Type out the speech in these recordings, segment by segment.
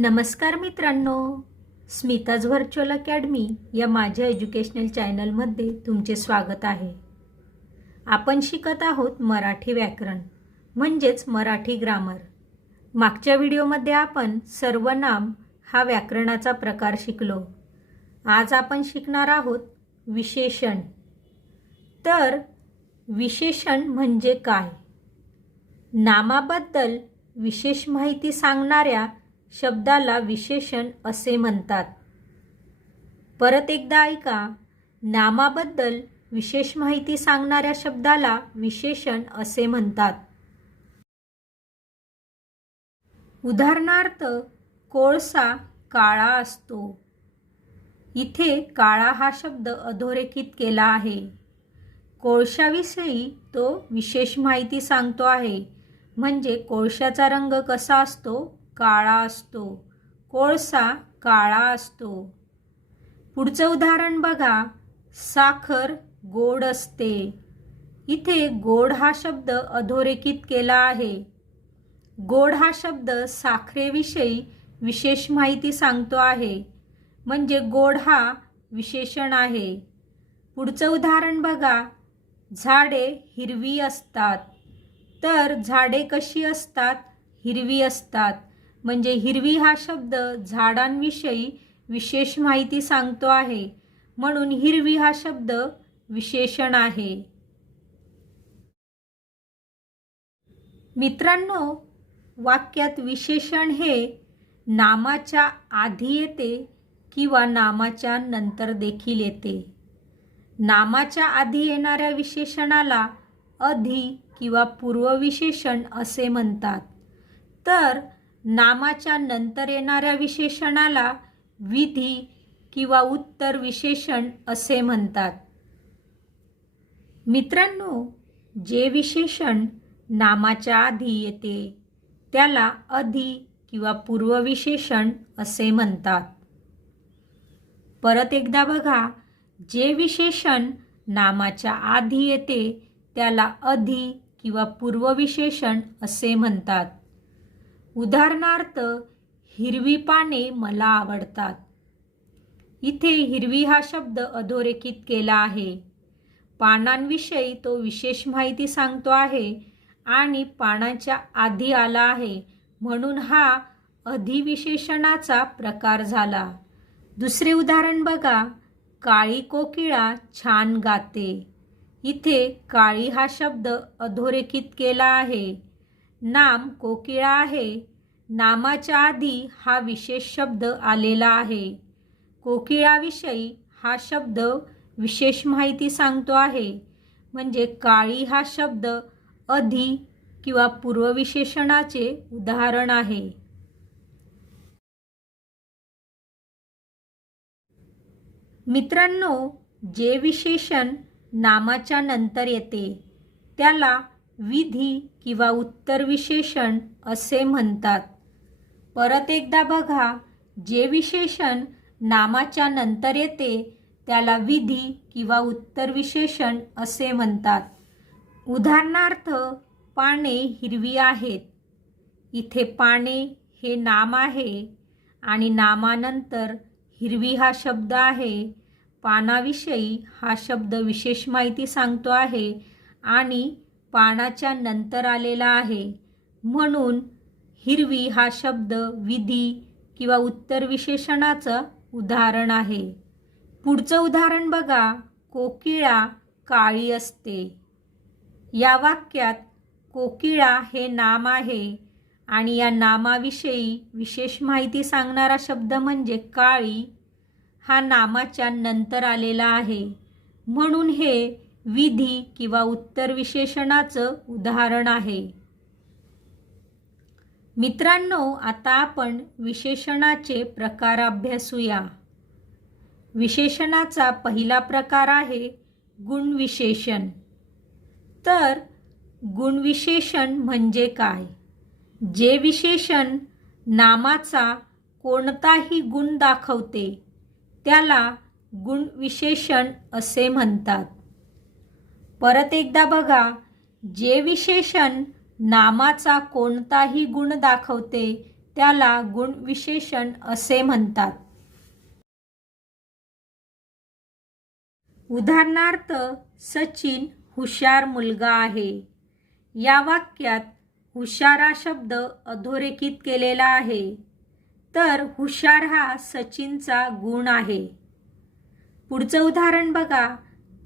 नमस्कार मित्रांनो. Smita's virtual academy या माझ्या एज्युकेशनल चॅनलमध्ये तुमचे स्वागत आहे. आपण शिकत आहोत मराठी व्याकरण म्हणजेच मराठी ग्रामर मागच्या व्हिडिओमध्ये आपण सर्वनाम हा व्याकरणाचा प्रकार शिकलो. आज आपण शिकणार आहोत विशेषण. तर विशेषण म्हणजे काय? नामाबद्दल विशेष माहिती सांगणाऱ्या शब्दाला विशेषण असे म्हणतात. परत एकदा ऐका. नामाबद्दल विशेष माहिती सांगणाऱ्या शब्दाला विशेषण असे म्हणतात. उदाहरणार्थ कोळसा काळा असतो. इथे काळा हा शब्द अधोरेखित केला आहे. कोळशाविषयी तो विशेष माहिती सांगतो आहे. म्हणजे कोळशाचा रंग कसा असतो? काळा असतो. कोळसा काळा असतो. पुढचं उदाहरण बघा. साखर गोड असते. इथे गोड हा शब्द अधोरेखित केला आहे. गोड हा शब्द साखरेविषयी विशेष माहिती सांगतो आहे. म्हणजे गोड हा विशेषण आहे. पुढचं उदाहरण बघा. झाडे हिरवी असतात. तर झाडे कशी असतात? हिरवी असतात. म्हणजे हिरवी हा शब्द झाडांविषयी विशेष माहिती सांगतो आहे. म्हणून हिरवी हा शब्द विशेषण आहे. मित्रांनो वाक्यात विशेषण हे नामाच्या आधी येते किंवा नामाच्या नंतर देखील येते. नामाच्या आधी येणाऱ्या विशेषणाला अधि किंवा पूर्वविशेषण असे म्हणतात. तर नामाच्या नंतर येणाऱ्या विशेषणाला विधी किंवा उत्तर विशेषण असे म्हणतात. मित्रांनो जे विशेषण नामाच्या आधी येते त्याला अधि किंवा पूर्वविशेषण असे म्हणतात. परत एकदा बघा जे विशेषण नामाच्या आधी येते त्याला अधि किंवा पूर्वविशेषण असे म्हणतात. उदाहरणार्थ हिरवी पाने मला आवडतात. इथे हिरवी हा शब्द अधोरेखित केला आहे. पानांविषयी तो विशेष माहिती सांगतो आहे आणि पानाच्या आधी आला आहे म्हणून हा अधिविशेषणाचा प्रकार झाला. दुसरे उदाहरण बघा. काळी कोकिळा छान गाते. इथे काळी हा शब्द अधोरेखित केला आहे. नाम कोकिळा आहे. नामाच्या आधी हा विशेष शब्द आलेला आहे. कोकिळाविषयी हा शब्द विशेष माहिती सांगतो आहे. म्हणजे काळी हा शब्द अधि किंवा पूर्वविशेषणाचे उदाहरण आहे. मित्रांनो जे विशेषण नामाच्या नंतर येते त्याला विधी किंवा उत्तर विशेषण असे म्हणतात. परत एकदा बघा जे विशेषण नामाच्या नंतर येते त्याला विधी किंवा उत्तर विशेषण असे म्हणतात. उदाहरणार्थ पाने हिरवी आहेत. इथे पाने हे नाम आहे आणि नामानंतर हिरवी हा शब्द आहे. पानाविषयी हा शब्द विशेष माहिती सांगतो आहे आणि पानाच्या नंतर आलेला आहे. म्हणून हिरवी हा शब्द विधी किंवा उत्तर विशेषणाचं उदाहरण आहे. पुढचं उदाहरण बघा. कोकिळा काळी असते. या वाक्यात कोकिळा हे नाम आहे आणि या नामाविषयी विशेष माहिती सांगणारा शब्द म्हणजे काळी हा नामाच्या नंतर आलेला आहे. म्हणून हे विधी किंवा उत्तर विशेषणाचं उदाहरण आहे. मित्रांनो आता आपण विशेषणाचे प्रकार अभ्यासूया विशेषणाचा पहिला प्रकार आहे गुणविशेषण. तर गुणविशेषण म्हणजे काय? जे विशेषण नामाचा कोणताही गुण दाखवते त्याला गुणविशेषण असे म्हणतात. परत एकदा बघा. जे विशेषण नामाचा कोणताही गुण दाखवते त्याला गुण विशेषण असे म्हणतात. उदाहरणार्थ सचिन हुशार मुलगा आहे. या वाक्यात हुशारा शब्द अधोरेखित केलेला आहे. तर हुशार हा सचिनचा गुण आहे. पुढचं उदाहरण बघा.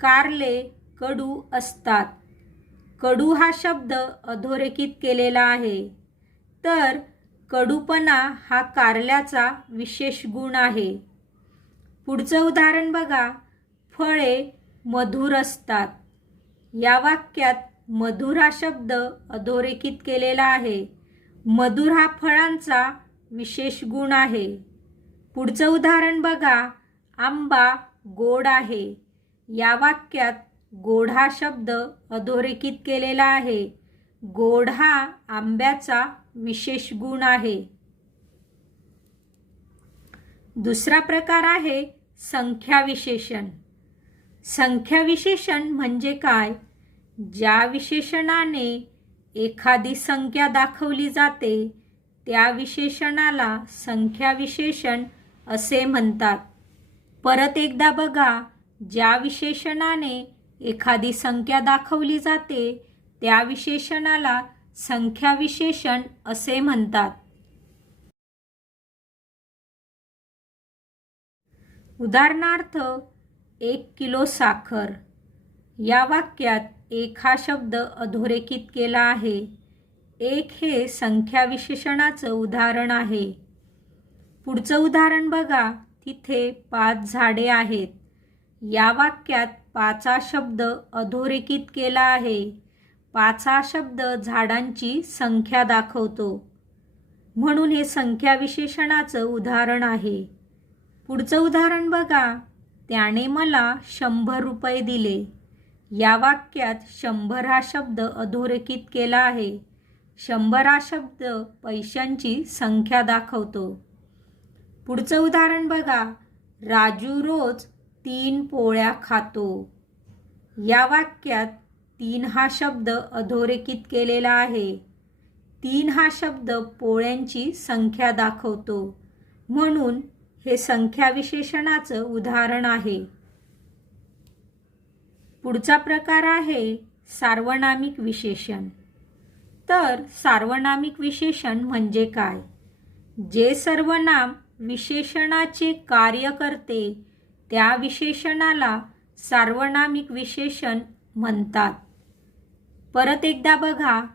कारले कडू असतात. कडू हा शब्द अधोरेखित केलेला आहे. तर कडूपणा हा कारल्याचा विशेष गुण आहे. पुढचं उदाहरण बघा. फळे मधुर असतात. या वाक्यात मधुर हा शब्द अधोरेखित केलेला आहे. मधुर हा फळांचा विशेष गुण आहे. पुढचं उदाहरण बघा. आंबा गोड आहे. या वाक्यात गोड हा शब्द अधोरेखित केलेला आहे. गोड हा आंब्याचा विशेष गुण आहे. दुसरा प्रकार आहे संख्या विशेषण संख्या विशेषण म्हणजे काय? ज्या विशेषणाने एखादी संख्या दाखवली जाते त्या विशेषणाला संख्या विशेषण असे म्हणतात. परत एकदा बघा ज्या विशेषणाने एखादी संख्या दाखवली जाते त्या विशेषणाला संख्या विशेषण असे म्हणतात. उदाहरणार्थ एक किलो साखर. या वाक्यात एक हा शब्द अधोरेखित केला आहे. एक हे संख्या विशेषणाचं उदाहरण आहे. पुढचं उदाहरण बघा. तिथे पाच झाडे आहेत. या वाक्यात पाच हा शब्द अधोरेखित केला आहे. पाच हा शब्द झाडांची संख्या दाखवतो. म्हणून हे संख्या विशेषणाचं उदाहरण आहे. पुढचं उदाहरण बघा. त्याने मला शंभर रुपये दिले. या वाक्यात शंभर हा शब्द अधोरेखित केला आहे. शंभर हा शब्द पैशांची संख्या दाखवतो. पुढचं उदाहरण बघा. राजू रोज तीन पोळ्या खातो. या वाक्यात तीन हा शब्द अधोरेखित केलेला आहे. तीन हा शब्द पोळ्यांची संख्या दाखवतो. म्हणून हे संख्या विशेषणाचं उदाहरण आहे. पुढचा प्रकार आहे सार्वनामिक विशेषण. तर सार्वनामिक विशेषण म्हणजे काय? जे सर्वनाम विशेषणाचे कार्य करते त्या विशेषणाला सार्वनामिक विशेषण म्हणतात. परत एकदा बघा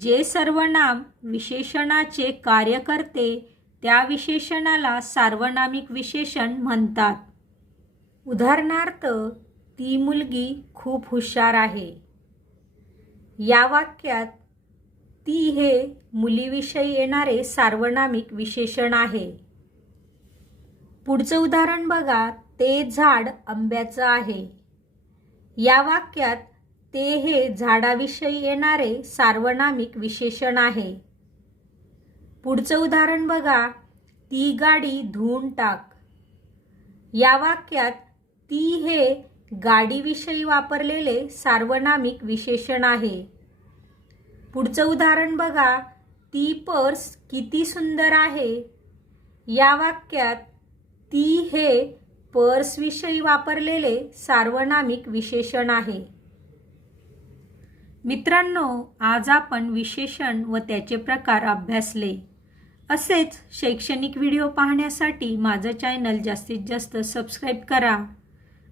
जे सर्वनाम विशेषणाचे कार्य करते त्या विशेषणाला सार्वनामिक विशेषण म्हणतात. उदाहरणार्थ ती मुलगी खूप हुशार आहे. या वाक्यात ती हे मुलीविषयी येणारे सार्वनामिक विशेषण आहे. पुढचं उदाहरण बघा ते झाड आंब्याचं आहे. या वाक्यात ते हे झाडाविषयी येणारे सार्वनामिक विशेषण आहे. पुढचं उदाहरण बघा. ती गाडी धुवून टाक. या वाक्यात ती हे गाडीविषयी वापरलेले सार्वनामिक विशेषण आहे. पुढचं उदाहरण बघा. ती पर्स किती सुंदर आहे. या वाक्यात ती हे पर्सविषयी वापरलेले सार्वनामिक विशेषण आहे. मित्रांनो आज आपण विशेषण व त्याचे प्रकार अभ्यासले. असेच शैक्षणिक व्हिडिओ पाहण्यासाठी माझं चॅनल जास्तीत जास्त सबस्क्राईब करा.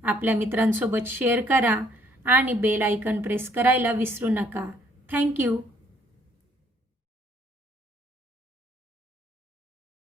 आपल्या मित्रांसोबत शेअर करा आणि बेल आयकन प्रेस करायला विसरू नका. थँक्यू